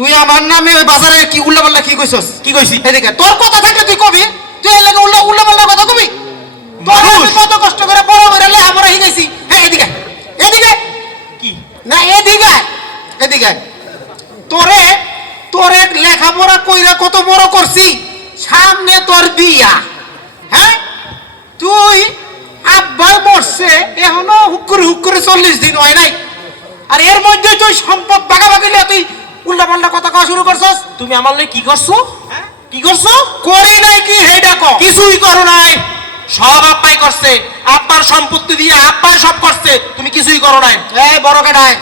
তুই আমার নামে ওই বাজারে কি উল্লাপাল্লা কি কইছস? কি কইছি? এদিকে তোর কথা থাকলে তুই কবি, তুই এই লাগে উল্লাপাল্লা কথা কবি? তোর আমি কত কষ্ট করে বড় করে লেখাপড়া শিখাইছি। হ্যাঁ এদিকে এদিকে কি না এদিকে এদিকে তোরে তোরে লেখাপড়া কইরা কত বড় করছি, সামনে তোর বিয়া। হ্যাঁ তুই আব্বাই মরছে এখনো হুক করে 40 দিন হয় নাই, আর এর মধ্যে তুই সম্পদ ভাগাভাগি লিয়ে তুই উল্টাপাল্টা কথা কওয়া শুরু করছস। তুমি আমার লই কি করছো? হ্যাঁ? কি করছো? করি নাই কি হেডা ক? কিছুই করো নাই, সব আব্বাই করছে। আব্বার সম্পত্তি দিয়ে আব্বাই সব করছে, তুমি কিছুই করো নাই। এই বড় কেডায়?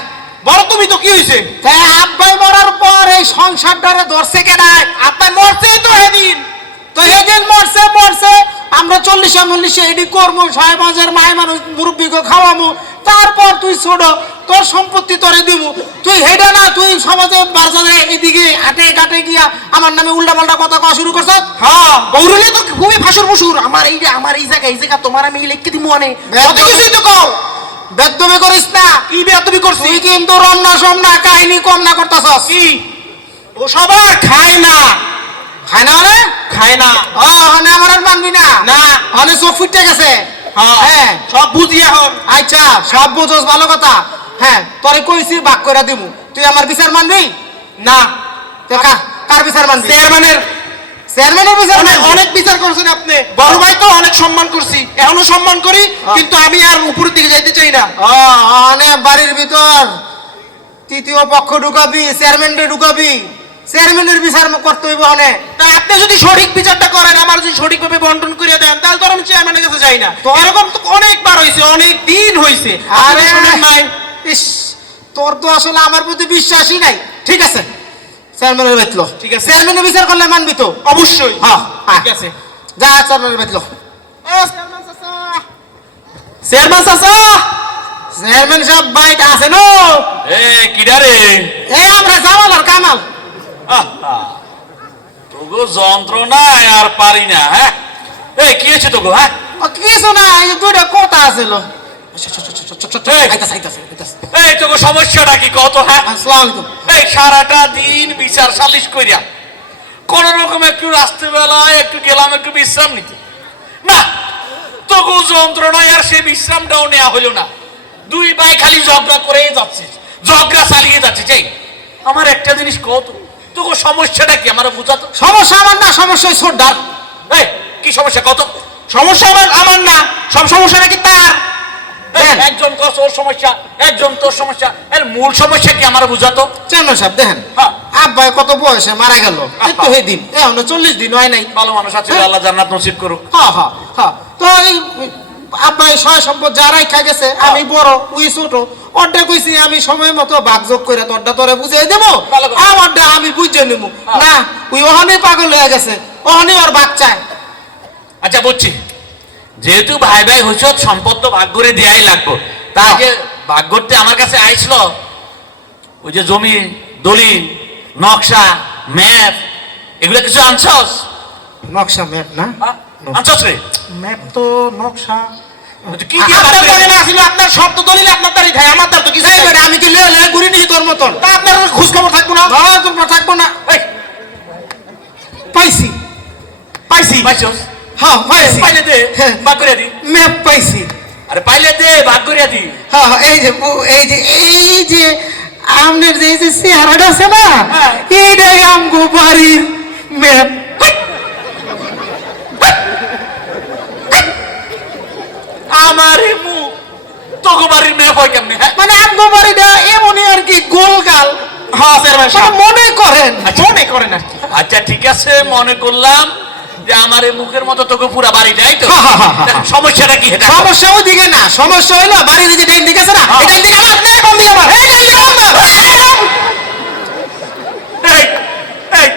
বড় তুমি তো কি হইছে? তাই আব্বাই মরার পর এই সংসারটারে ধরছে কেডায়? আব্বাই মরছে তো সেদিন। তো এদিন মরছে মরছে, আমরা 40-40 এডি করবো, 6 মায়ের মানুষ মুরব্বীকে খাওয়ামু, তারপর তুই ছোট তোর সম্পত্তি তোরে দিব। তুই হেডা না, তুই সমাজে বাজারে এদিকে হাটে ঘাটে গিয়া আমার নামে উল্টাপাল্টা কথা কওয়া শুরু করছ। হ্যাঁ বৌরুলে তো খুবই ফাঁসুর ফুসুর। আমার এই যে আমার এই জায়গা তোমার আমি লিখে দিব অনেক কত কিছুই তো কও। বেদবি করিস না। কি বিয়া তুমি করছি? তুই কিন্তু রমনা সমনা কাহিনী কম না করতাছস। কি ও সবার খায় না? খায় না মানে? খায় না। ও হনে আমার আর মানবি না? না হনে চোখ ফুটে গেছে। হ্যাঁ সব বুঝি এখন। আচ্ছা সব বুঝোস, ভালো কথা। হ্যাঁ তোরে কইছি ভাগ করে দিমু, তুই আমার বিচার মানবি না? তো কার বিচার মানবি? চেয়ারম্যানের বিচার অনেক মানবি? অনেক বিচার করছেন আপনি। বড় ভাই তো অনেক সম্মান করছি, এখনো সম্মান করি, কিন্তু আমি আর উপরের দিকে যাইতে চাই না। অনেক বাড়ির ভিতর তৃতীয় পক্ষ ঢুকাবি, চেয়ারম্যানরে ঢুকাবি, চেয়ারম্যানের বিচার করতে হইব অনেক। তা আপনি যদি সঠিক বিচারটা করেন, আমার যদি সঠিকভাবে বন্টন করে দেন, তাহলে তো আর আমি চেয়ারম্যানের কাছে যাই না। তো এরকম তো অনেকবার হয়েছে, অনেক দিন হয়েছে। আরে শোনেন নাই? ইস, তোর তো আসলে আমার প্রতি বিশ্বাসই নাই। ঠিক আছে চেয়ারম্যানের বেতলো, ঠিক আছে। চেয়ারম্যানের বিচার করলে মানবি তো? অবশ্যই। হ্যাঁ ঠিক আছে। যা চেয়ারম্যানের বেতলো। চেয়ারম্যান চাচা, চেয়ারম্যান সাহেব বাইট আছে নো? এ কিডারে এ আমরা জামাল আর কামাল। তোগো যন্ত্রণায় আর পারি না। হ্যাঁ এ কি হয়েছে তোগো? হ্যাঁ কিছু না, এই দুইটা কথা আছিল। এই, আইতাছে আইতাছে আইতাছে। এই তোগো সমস্যাটা কি কত? হ্যাঁ আসসালামু আলাইকুম। এই সারাটা দিন বিচার সালিশ কইরা কোন রকম একটু রাত্রিবেলায় একটু গেলাম একটু বিশ্রাম নিতে, না তোগো যন্ত্রণায় আর সে বিশ্রামটাও নেওয়া হইল না। দুই ভাই খালি ঝগড়া করেই যাচ্ছে, ঝগড়া চালিয়ে যাচ্ছে। যাই আমার একটা জিনিস কত, তোগো সমস্যাটা কি আমার বুঝাতো? সমস্যা আমার না, সমস্যা সর্দার। এই কি সমস্যা কত? সমস্যা আমার না, সব সমস্যা নাকি তার। একজন তোর ওর সমস্যা, একজন তোর সমস্যা, এর মূল সমস্যা কি আমার বুঝাতো? চেয়ারম্যান সাহেব দেখেন, হ্যাঁ। আব্বাই কত বয়সে মারা গেল, এই তো এই দিন এখন 40 দিন হয় নাই। ভালো মানুষ আছে, আল্লাহ জান্নাত নসিব করুক। হ্যাঁ হ্যাঁ হ্যাঁ। তো এই আব্বাই সয় সম্পদ যা রাখা গেছে, আমি বড় উই ছোট, অর্ধেক কইছি আমি সময় মতো ভাগযোগ করে তোরটা তোরে বুঝিয়ে দেবো, ভালো কথা। আমারটা আমি বুঝে নেব না। ওই ওখানে পাগল হয়ে গেছে, ওখানে ওর বাচ্চায়। আচ্ছা বুঝছি, যেহেতু ভাই ভাই হইছ সম্পদ তো ভাগ করে দেয়াই লাগবো। তা যে ভাগ করতে আমার কাছে আইছিল, ওই যে জমি দলিল নকশা ম্যাপ এগুলো কিছু আনছস? নকশা ম্যাপ না? আনছস রে? ম্যাপ তো নকশা কি কি আপনার দলিল আছিল, আপনার সব তো দলিল আপনার তারই থাকে, আমার তার তো কিছু নাই। আমি কি লে ঘুরি নি তোর মতন? তা আপনার খোঁজ খবর থাকবো না? তোর থাকবো না। এই, পাইছি পাইছি। পাইছস? হ্যাঁ পাইছি, পাইলে দে, হ্যাঁ। ভাগ করে দি। ম্যাপ পাইছি। আরে পাইলে দে, ভাগ করে দি। হ্যাঁ এই যে এই যে আমনের যে এই যে চেহারাটা আছে না, হ্যাঁ। এইটাই আমগো বাড়ির ম্যাপ। আমার মুখ তোকে বাড়ির মেয়ে হয় কেমনে? হ্যাঁ মানে আমগো বাড়িটা এমনই আর কি, গোলগাল। হ্যাঁ চেয়ারম্যান সাহেব, মনে করেন মনে করেন আর কি। আচ্ছা ঠিক আছে, মনে করলাম যে আমার এই মুখের মতো তোকে পুরা বাড়িটাই তো। সমস্যাটা কি? এটা সমস্যা ওইদিকে না, সমস্যা হইলো বাড়ির দিকে ডাইন দিকে আছে না, এই ডাইন দিকে আমার না, কোন দিকে আমার? এই ডাইন দিকে আমার। এই, এই,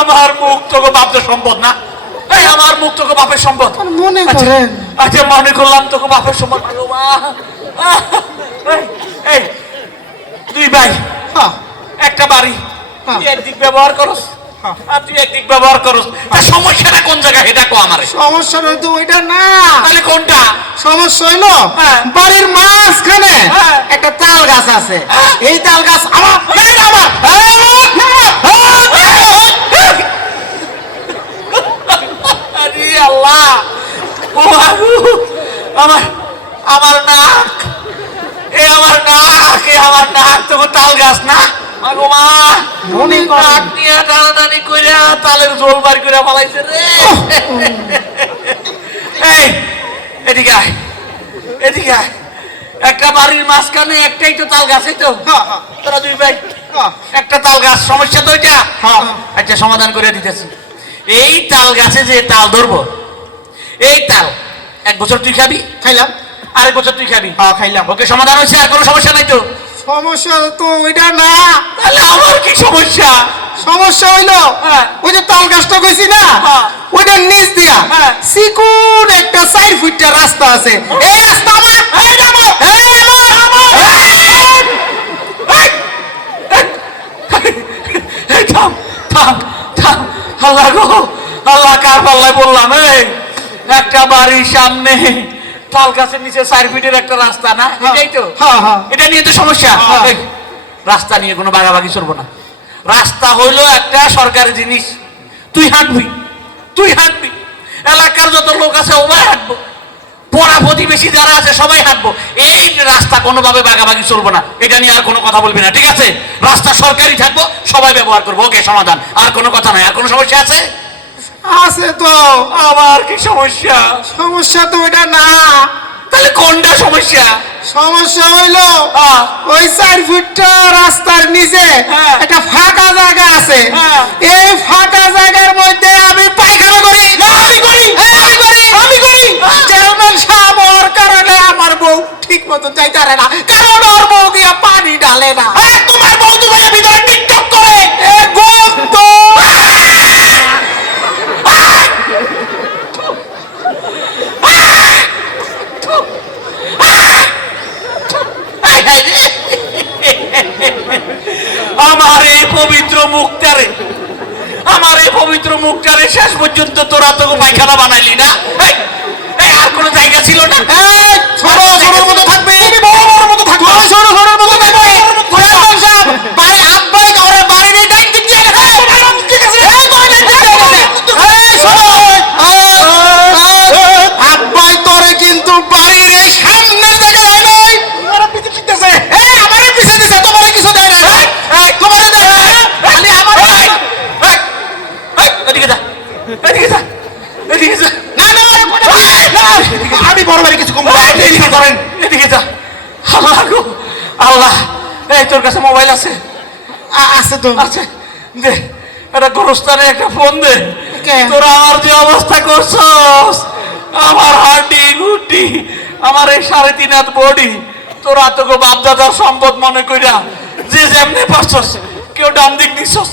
আমার মুখ তোকে বাপের সম্পদ না? এই আমার মুখ তোকে বাপের সম্পদ? মনে আচ্ছা, করেন আচ্ছা মনে করলাম তোকে বাপের সম্পদ। আরে বাহ! এই, এই, দুই ভাই হ্যাঁ, একটা বাড়ি, হ্যাঁ। তুই একদিক ব্যবহার করস আর তুই একদিক ব্যবহার করস, তা সমস্যাটা কোন জায়গায় এটা কো আমারে। সমস্যা হয়তো ওইটা না, তাহলে কোনটা? সমস্যা হইলো হ্যাঁ। বাড়ির মাঝখানে হ্যাঁ। একটা তাল গাছ আছে, হ্যাঁ। এই তাল গাছ আমার, এই আমার গাছ না আগো মা মনে কর। নাক নিয়ে টানাটানি কইরা তালের জোল বার করে ফলাইছে রে এই এদিকে আয় এদিকে আয় একটা বাড়ির মাঝখানে একটাই তো তাল গাছ এই তো হ্যাঁ, হ্যাঁ, তোরা দুই ভাই হ্যাঁ, একটা তাল গাছ সমস্যা তো এটা হ্যাঁ। আচ্ছা সমাধান করে দিতেছি এই তাল গাছে যে তাল ধরবো এই তাল 1 বছর তুই খাবি খাইলাম। আরেক বছর তুই খাবি হ্যাঁ, খাইলাম। ওকে সমাধান হয়েছে আর কোনো সমস্যা নাই তো সমস্যা তো ওইটা না, তাহলে আমার কি সমস্যা সমস্যা হইলো হ্যাঁ। ওই যে তাল গাছটা কইছি না, হ্যাঁ। ওইটার নিচ দিয়া হ্যাঁ। চিকুন একটা 4 ফুটের রাস্তা আছে। এই রাস্তা আমার, এই নামো, এই নামো, এই থাম থাম থাম আল্লাহ গো আল্লাহ কার পাল্লায় বললাম এই একটা বাড়ির সামনে তাল গাছের নিচে 4 ফিটের একটা রাস্তা না এটাই তো হ্যাঁ, হ্যাঁ। এটা নিয়ে তো সমস্যা হ্যাঁ। এই, রাস্তা নিয়ে কোনো বাগাবাগি চলবো না রাস্তা হইলো একটা সরকারি জিনিস তুই হাঁটবি এলাকার যত লোক আছে ওরাই হাঁটবো পড়া প্রতিবেশী যারা আছে সবাই হাঁটবো এই রাস্তা কোনোভাবে বাগাবাগি চলবো না এটা নিয়ে আর কোনো কথা বলবি না ঠিক আছে রাস্তা সরকারি থাকবো সবাই ব্যবহার করবো ওকে সমাধান আর কোনো কথা নাই আর কোনো সমস্যা আছে আছে তো। আবার কি সমস্যা সমস্যা তো ওইটা না, তাহলে কোনটা সমস্যা সমস্যা হইলো আহ, ওই 4 ফুটটা রাস্তার নিচে হ্যাঁ। একটা ফাঁকা জায়গা আছে। হ্যাঁ। এই ফাঁকা জায়গার মধ্যে আমি পায়খানা করি। আমি করি, আমি করি। চেয়ারম্যান সাহেব ওর কারণে আমার বউ ঠিক মতো যাইতে পারে না, কারণ ওর বউ গিয়া পানি ঢালে না। তোমার বউ তোমার ভিতরে টিকটক করে এ গন্ত। আমার এই পবিত্র মুখটারে শেষ পর্যন্ত তোরা তো পায়খানা বানাইলি না এই, এই, আর কোনো জায়গা ছিল না এই, ছোট ছোটর মতো থাকবে, তুমি বড় বড় মতো থাকবে, ছোট ছোটর মতো থাকবে। চেয়ারম্যান সাহেব, বাড়ি আব্বাই ঘরে বাড়ি নেই, ডাইন দিক দিয়ে গেছে। ঠিক আছে, এই তোমার ডাইন দিক দিয়ে গেছে। এই, শোনো, আব্বাই তোরে কিন্তু বাড়ির এই সামনের জায়গায় নাই, তোমার পিছে দিতেছে। এই, আমারে পিছে দিছে, তোমারে কিছু দেয় না। এই, তোমারে দেয় না, খালি আমারে। এদিকে যা এদিকে যা এদিকে যা না, না, না, আমি বড় বাড়ি কিছু কম বলবো না, আপনি এদিকে ধরেন। এদিকে যা আল্লাহ গো আল্লাহ এই তোর কাছে মোবাইল আছে আছে তো। আছে দে একটা গোরস্থানে একটা ফোন দে কে? তোরা আমার যে অবস্থা করছস আমার হাড্ডি গুড্ডি আমার এই 3.5 হাত বডি তোরা তোকে বাপ দাদার সম্পদ মনে কইরা যে যেমনে পারছস কেউ ডান দিক নিছস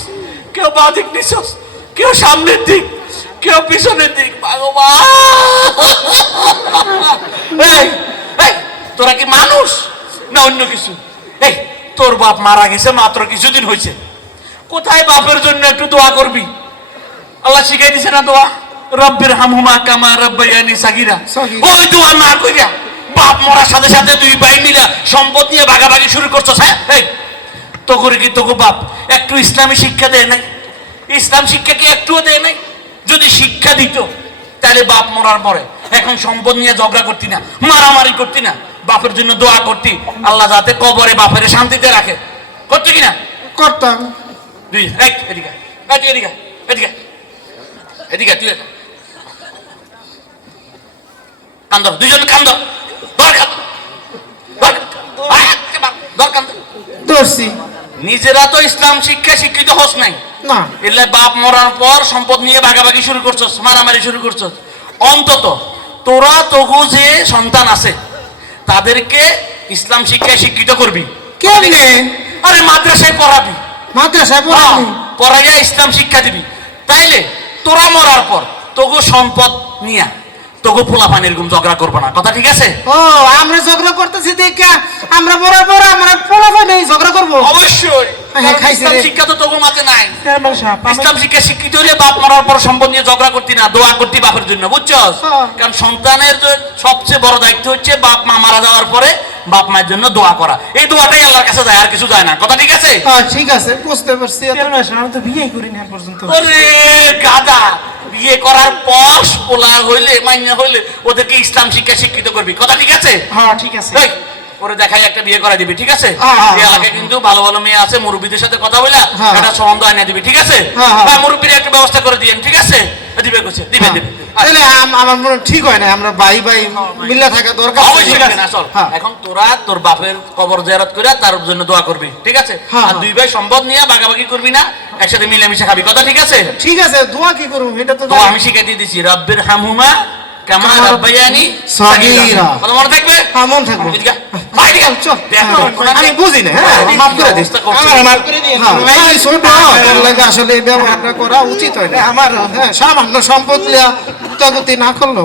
কেউ বাঁ দিক নিছস কেউ সামনের দিক কেউ পিছনের দিক ভগবান এই এই তোরা কি মানুষ না অন্য কিছু এই তোর বাপ মারা গেছে মাত্র কিছুদিন হয়েছে কোথায় বাপের জন্য একটু দোয়া করবি আল্লাহ শিখাই দিছে না দোয়া রব্বির হামহুমা কামা রাব্বায়ানি সাগীরা সাগীরা। ওই দোয়া না কইরা বাপ মরার সাথে সাথে দুই ভাই মিলা সম্পদ নিয়ে ভাগাভাগি শুরু করছস হ্যাঁ এই তো করে কি তোকে বাপ একটু ইসলামী শিক্ষা দেয় নাই ইসলাম শিক্ষা কি একটুও দেয় নাই যদি শিক্ষা দিত তাহলে বাপ মরার পরে এখন সম্পদ নিয়ে ঝগড়া করতি না মারামারি করতি না বাপের জন্য দোয়া করতি আল্লাহ যাতে কবরে বাপের শান্তিতে রাখে করতে কিনা করতাম। দুই এক এদিকে এদিকে এদিকে এদিকে তুই কান্দ দুইজন কান্দ ধরছি নিজেরা তো ইসলাম শিক্ষা শিক্ষিত হস নাই না, এলে বাপ মরার পর সম্পদ নিয়ে ভাগাভাগি শুরু করছস মারামারি শুরু করছস অন্তত তোরা তবু যে সন্তান আছে তাদেরকে ইসলাম শিক্ষায় শিক্ষিত করবি কেমনে? আরে মাদ্রাসায় পড়াবি মাদ্রাসায় পড়াবি? পড়াইয়া ইসলাম শিক্ষা দিবি তাইলে তোরা মরার পর তবু সম্পদ নিয়া তবু পোলা পানির ঘুম ঝগড়া করবো না কথা ঠিক আছে ও, আমরা ঝগড়া করতেছি দেখা আমরা বড় বড় আমরা পোলাপা নেই ঝগড়া করবো? অবশ্যই হ্যাঁ, কারণ খাইছে ইসলাম রে। শিক্ষা তো তবু মাঝে নাই চেয়ারম্যান সাহেব, ইসলাম শিক্ষা শিক্ষিত হলে বাপ মরার পর সম্পদ নিয়ে ঝগড়া করতি না দোয়া করতি বাপের জন্য বুঝছস হ্যাঁ। কারণ সন্তানের যে সবচেয়ে বড় দায়িত্ব হচ্ছে বাপ মা মারা যাওয়ার পরে বাপ মায়ের জন্য দোয়া করা এই দোয়াটাই আল্লাহর কাছে যায় আর কিছু যায় না কথা ঠিক আছে হ্যাঁ, ঠিক আছে, বুঝতে পারছি। আমি তো বিয়ে করিনি এখন পর্যন্ত। ওরে গাদা বিয়ে করার পর পোলা হইলে মাইনা হইলে ওদেরকে ইসলাম শিক্ষা শিক্ষিত করবি কথা ঠিক আছে হ্যাঁ ঠিক আছে। এই, ওরে দেখাই একটা বিয়ে করা দিবি, ঠিক আছে? হ্যাঁ, হ্যাঁ, এই এলাকায় কিন্তু ভালো ভালো মেয়ে আছে, মুরব্বীদের সাথে কথা বলে হ্যাঁ, একটা সম্বন্ধ এনে দিবি, ঠিক আছে? হ্যাঁ, হ্যাঁ। বা মুরব্বীর একটা ব্যবস্থা করে দিয়েন, ঠিক আছে? দিবে কইছে, দিবে দিবে। তাহলে আমার মনে হয় ঠিক হয় না, আমরা ভাই ভাই মিল্লা থাকা দরকার। অবশ্যই হবে না, চল। হ্যাঁ। এখন তোরা তোর বাপের কবর জিয়ারত করে তার জন্য দোয়া করবি, ঠিক আছে? হ্যাঁ, আর হ্যাঁ। দুই ভাই সম্পদ নিয়ে ভাগাভাগি করবি না, একসাথে মিলেমিশে খাবি, কথা ঠিক আছে? ঠিক আছে, দোয়া কি করবো এটা তো তো আমি শিখিয়ে দিয়ে দিছি, রব্বির হামহুমা কামা কামা রাব্বায়ানি সগীরা। সগীরা। কথা মনে থাকবে? হ্যাঁ, মন থাকবো। এদিকে আয়, ভাই এদিকে আয়। চল, দেখো, হ্যাঁ, আমি বুঝি না, হ্যাঁ, মাফ করে দিস। আমার মাফ করে দিস। হ্যাঁ, এই ছোট, তোর লাগে আসলে এই ব্যবহারটা করা উচিত হয় না। আমার, হ্যাঁ, সামান্য সম্পদ লিয়া উত্তাগতি না করলো